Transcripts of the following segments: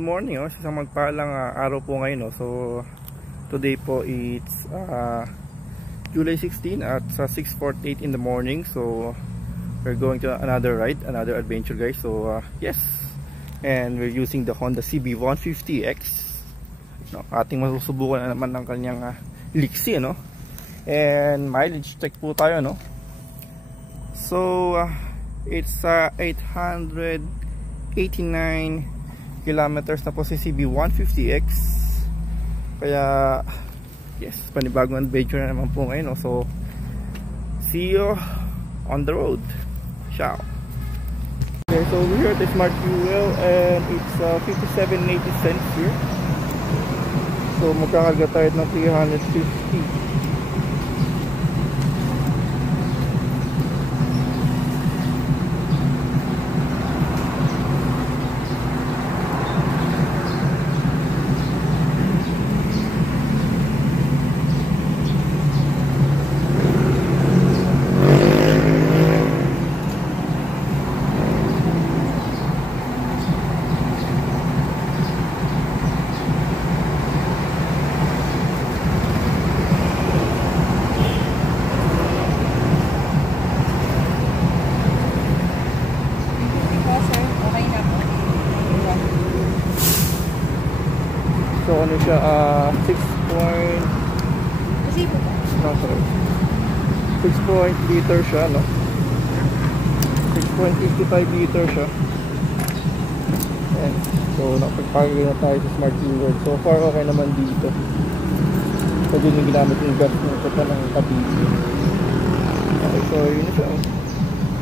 Good morning, isang magpalang araw po ngayon. So today po it's July 16 at sa 6:48 in the morning. So we're going to another ride, another adventure, guys. So yes, and we're using the Honda CB150X. Ating masusubukan na naman ng kanyang liksi, and mileage check po tayo, So it's 889 kilometers na po si CB150X. Kaya yes, panibagong adventure na naman po ngayon, So see you on the road. Ciao. Okay, so we're here at the Smart Fuel and it's 57.80 cents here. So magkakarga tayo ng 350. So ano siya, 6 liter siya, 6.55 liter siya. And so nakapagpagay na tayo sa Smart Fuel. So far okay naman dito. So din yung ginamit yung gas ng kata ng kabili. Okay, so yun siya.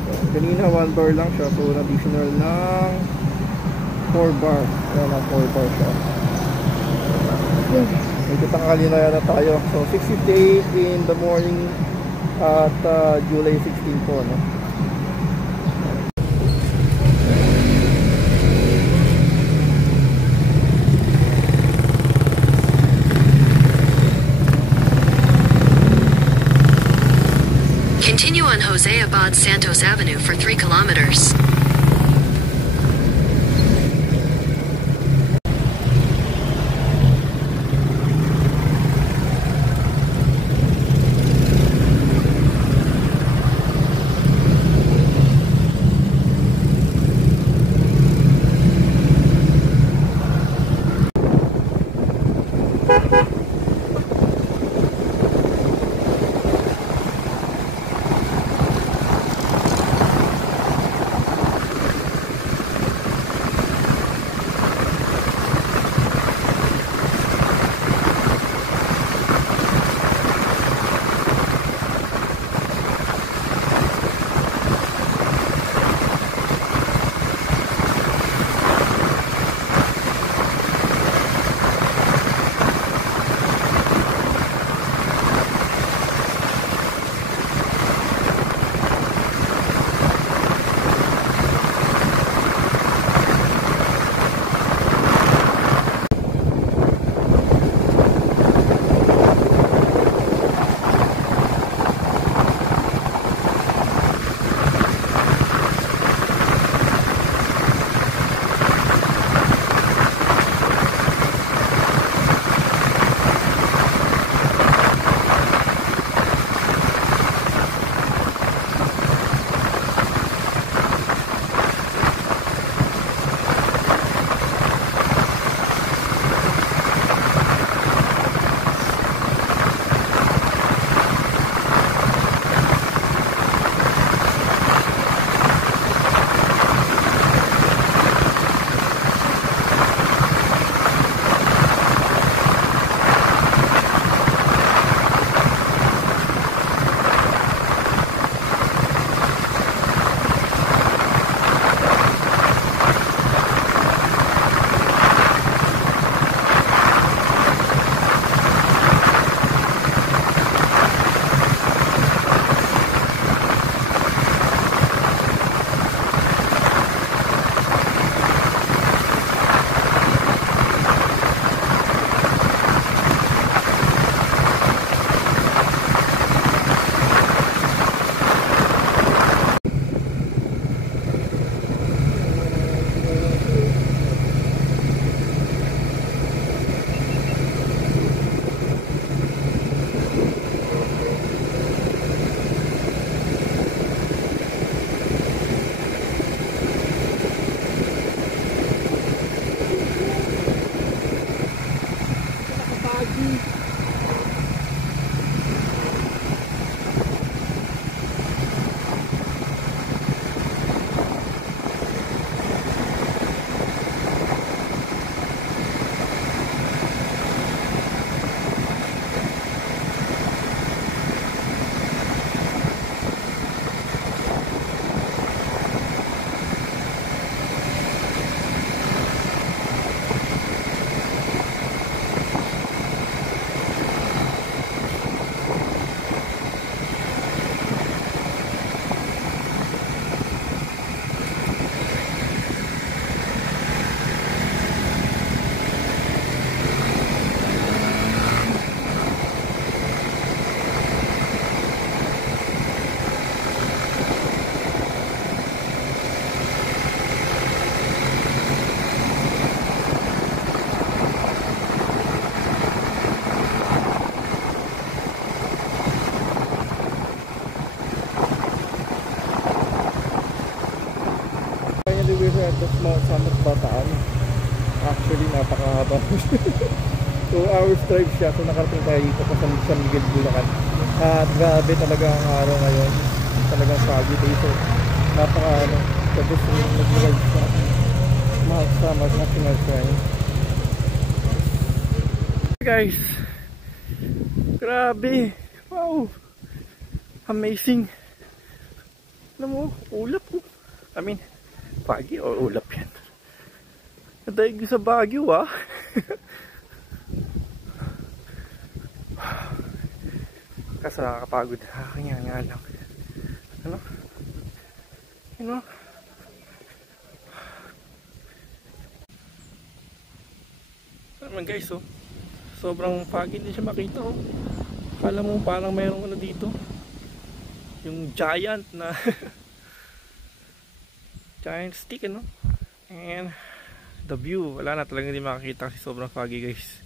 So, kanina 1 bar lang siya. So additional ng 4 bar. Ayan ang 4 bar siya. Medyo tanghali na yan na tayo. So 6:58 in the morning at July 16 po, Continue on Jose Abad Santos Avenue for 3 kilometers. guys at the small summit Bataan. Actually napakahaba. 2 hours drive siya. So nakarating tayo dito pa sa San Miguel, Bulacan. At grabe talaga ang araw ngayon. Talagang foggy day. So napaka tapos yung nag-drive sa Mahal Samad National Train. Guys, grabe, wow, amazing. Alam mo, ulap po. I mean, Baguio o ulap yan. Nadaig sa Baguio ah. Kaso nakakapagod. Kanya nga lang. Ano? Ano? Naman guys, oh. Sobrang foggy din siya makita, oh. Akala mo parang mayroong ano dito, yung giant na giant stick, ano. And the view, wala na talagang hindi makakita kasi sobrang foggy guys.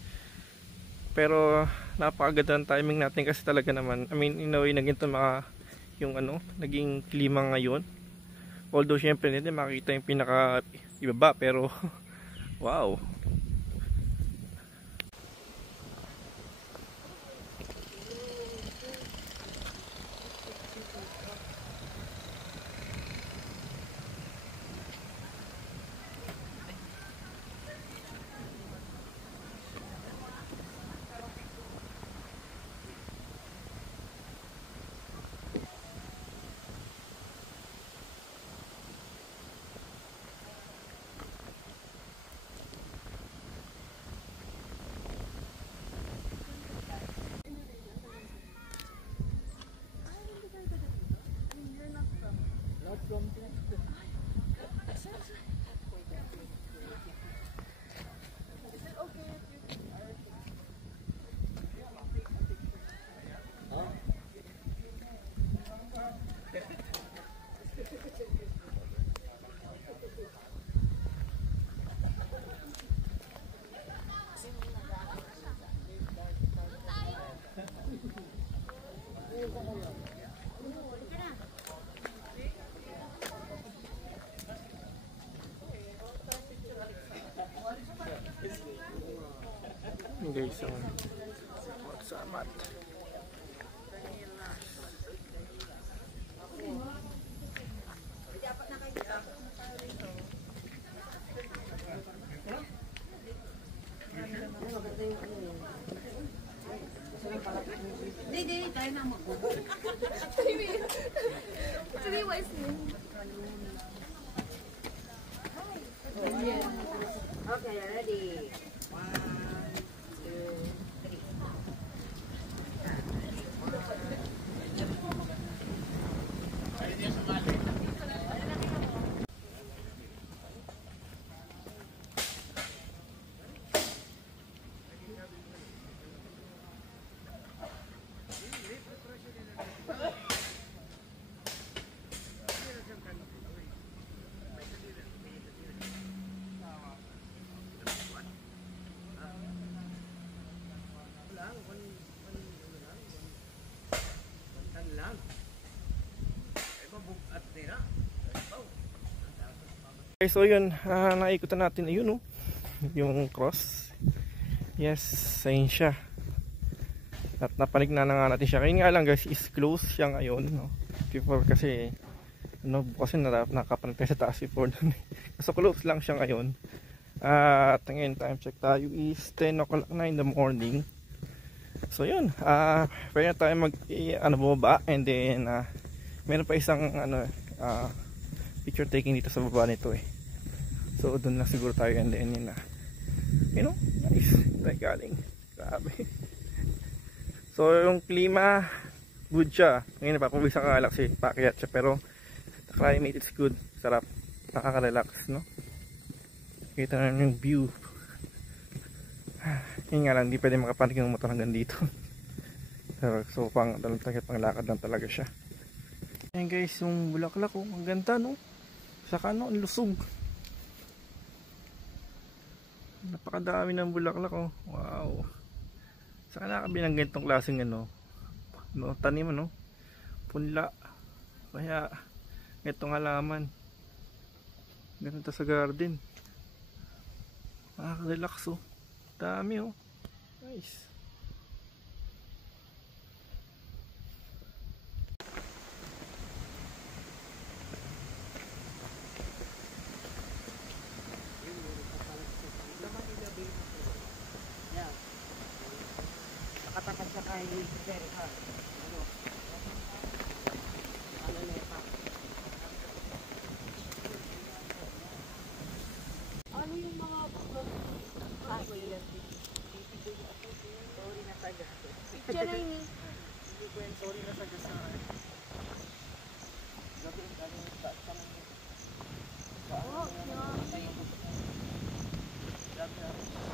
Pero napakaganda ng timing natin kasi talaga naman, I mean in a way naging yung ano, naging klima ngayon. Although syempre hindi makikita yung pinaka ibaba, pero wow. Guys, salamat. Hindi, tayo na mag-go. Wise mo. Okay, ready. 1, 2, 3. Okay, so yun, naikutan natin ayun, oh, yung cross. Yes, ayun siya. At napalignan na nga natin siya. Kaya nga lang guys, is close siya ngayon, no? Before kasi ano, kasi nakapanatay sa taas before. So close lang siya ngayon. At ngayon time check tayo is 10 o'clock na in the morning. So yun, pwede na tayo bumaba, and then meron pa isang picture taking dito sa baba nito eh. So doon lang siguro tayo, and then yun na, you know, nice tayo galing. Grabe. So yung klima good siya. Ngayon napapawisan ka alak, pakyat siya, pero the climate is good, sarap, nakaka-relax, no? Kita na yung view. Yun nga lang, hindi pwede makapanik yung motor hanggang dito. So pang lakad lang talaga siya. Ayan guys, yung bulaklak, oh, ang ganda, no? Saka ano, ang lusog. Napakadami ng bulaklak, oh. Wow. Saka nakabinang ganitong klaseng ano, tanim, no? Punla. Kaya itong halaman, Ganito sa garden. Relax oh. Dami oh. Nice. Nakatapat siya kay Jerry ha. Ano neta? Ano yung mga sorry na taga. Picture na yun. Sorry na taga sa gabi ang galing taas ka lang. Oh, yeah.